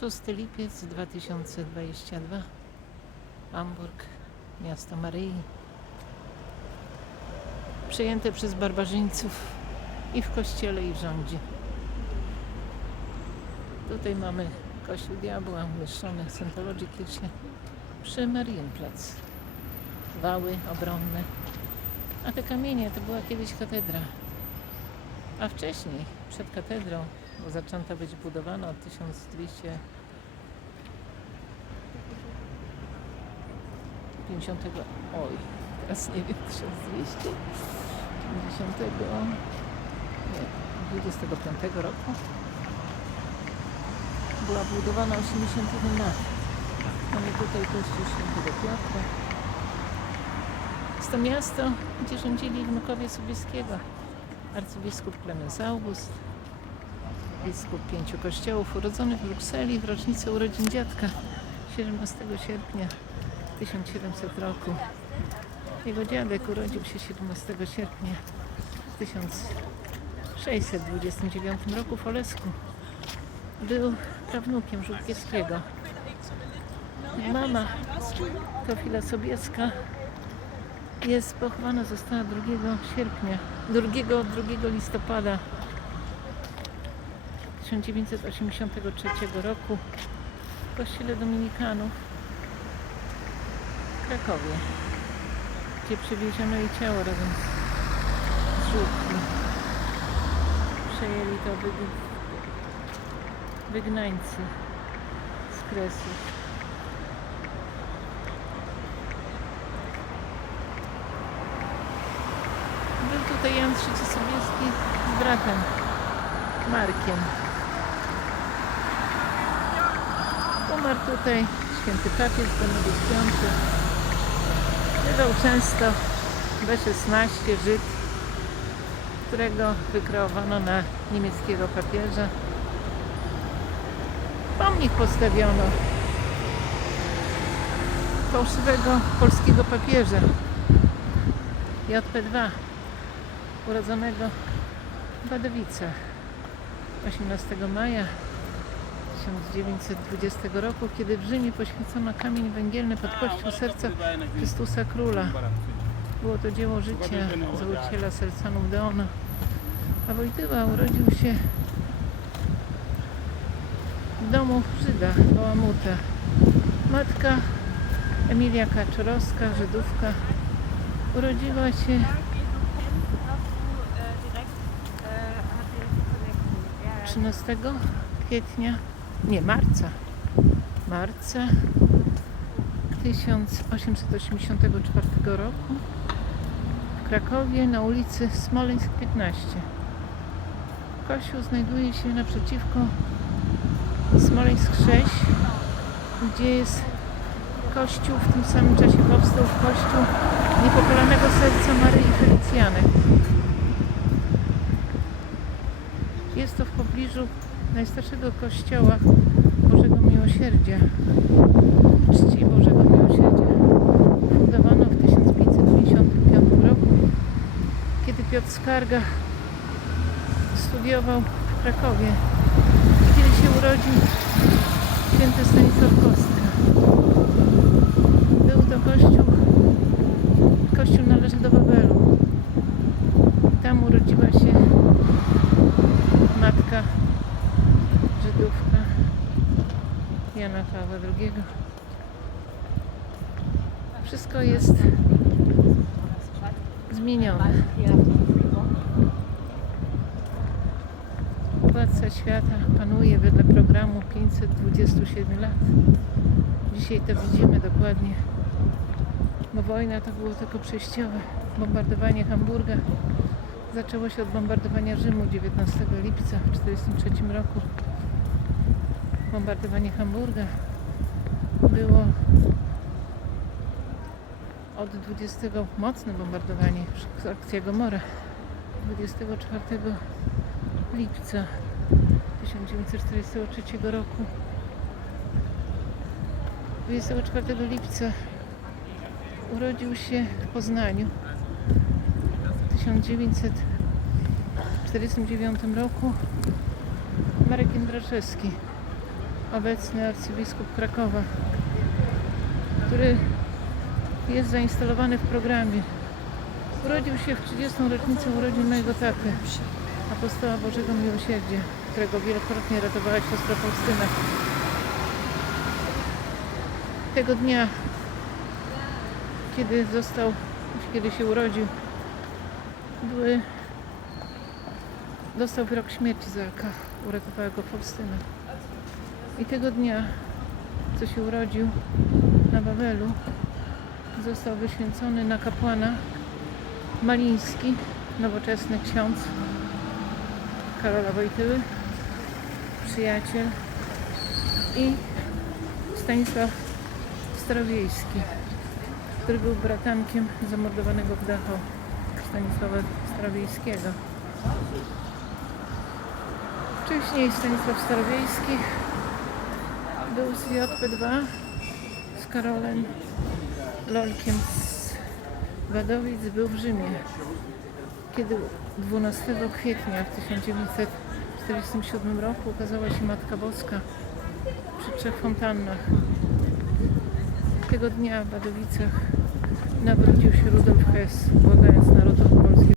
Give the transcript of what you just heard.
6 lipiec 2022 Hamburg, miasto Maryi. Przejęte przez barbarzyńców i w kościele, i w rządzie. Tutaj mamy Kościół Diabła umieszczony w Scientology Kirche przy Marienplatz. Wały obronne. A te kamienie to była kiedyś katedra. A wcześniej, przed katedrą, bo zaczęta być budowana od 1200 50, oj, teraz nie wiem, 1250, nie, 25 roku. Była budowana 81 lat. Mamy tutaj kościół świętego Piotra. Jest to miasto, gdzie rządzili wnukowie Sobieskiego. Arcybiskup Klemens August, biskup pięciu kościołów, urodzony w Brukseli w rocznicę urodzin dziadka 17 sierpnia 1700 roku. Jego dziadek urodził się 17 sierpnia 1629 roku w Olesku. Był prawnukiem Żółkiewskiego. Mama Teofila Sobieska jest pochowana została 2 sierpnia, 2, 2 listopada 1983 roku w kościele Dominikanów Krakowie, gdzie przywieziono jej ciało razem z, żółtkiem. Przejęli to wyg, wygnańcy z Kresów. Był tutaj Jan III z bratem Markiem. Umarł tutaj święty papież Benedykt V. Bywał często B16 Żyd, którego wykreowano na niemieckiego papieża. Pomnik postawiono fałszywego polskiego papieża JP2 urodzonego w Badowicach 18 maja 1920 roku, kiedy w Rzymie poświęcono kamień węgielny pod kościół serca Chrystusa Króla. Było to dzieło życia założyciela Sercanum Deona. A Wojtyła urodził się w domu Żyda, Bałamuta. Matka Emilia Kaczorowska, Żydówka, urodziła się 13 kwietnia, nie, marca, marca 1884 roku w Krakowie na ulicy Smoleńsk 15. Kościół znajduje się naprzeciwko Smoleńsk 6, gdzie jest kościół, w tym samym czasie powstał kościół Niepokalanego Serca Maryi Felicjanek. Jest to w pobliżu najstarszego kościoła Bożego Miłosierdzia, czci Bożego Miłosierdzia. Fundowano w 1555 roku, kiedy Piotr Skarga studiował w Krakowie i kiedy się urodził święty Stanisław Kostka. Był to kościół, kościół należy do Wawelu. Tam urodziła się matka Żydówka Jana Pawła II. Wszystko jest zmienione. Władca świata panuje wedle programu 527 lat. Dzisiaj to widzimy dokładnie, bo wojna to było tylko przejściowe. Bombardowanie Hamburga zaczęło się od bombardowania Rzymu 19 lipca w 1943 roku. Bombardowanie Hamburga było od 20 mocne bombardowanie, akcja Gomora 24 lipca 1943 roku. 24 lipca urodził się w Poznaniu w 1949 roku Marek Jędraszewski, obecny arcybiskup Krakowa, który jest zainstalowany w programie. Urodził się w 30. rocznicę urodzin mojego taty, apostoła Bożego Miłosierdzia, którego wielokrotnie ratowała siostra Faustyna. Tego dnia, kiedy został, kiedy się urodził, były, dostał wyrok śmierci za AK, uratowała go Faustyna. I tego dnia, co się urodził na Wawelu, został wyświęcony na kapłana Maliński, nowoczesny ksiądz Karola Wojtyły, przyjaciel i Stanisław Starowiejski, który był bratankiem zamordowanego w Dachau Stanisława Starowiejskiego. Wcześniej Stanisław Starowiejski był z JP2 z Karolem Lolkiem z Wadowic, był w Rzymie. Kiedy 12 kwietnia w 1947 roku ukazała się Matka Boska przy trzech fontannach. Tego dnia w Wadowicach nawrócił się Rudolf Hess, błagając naród polski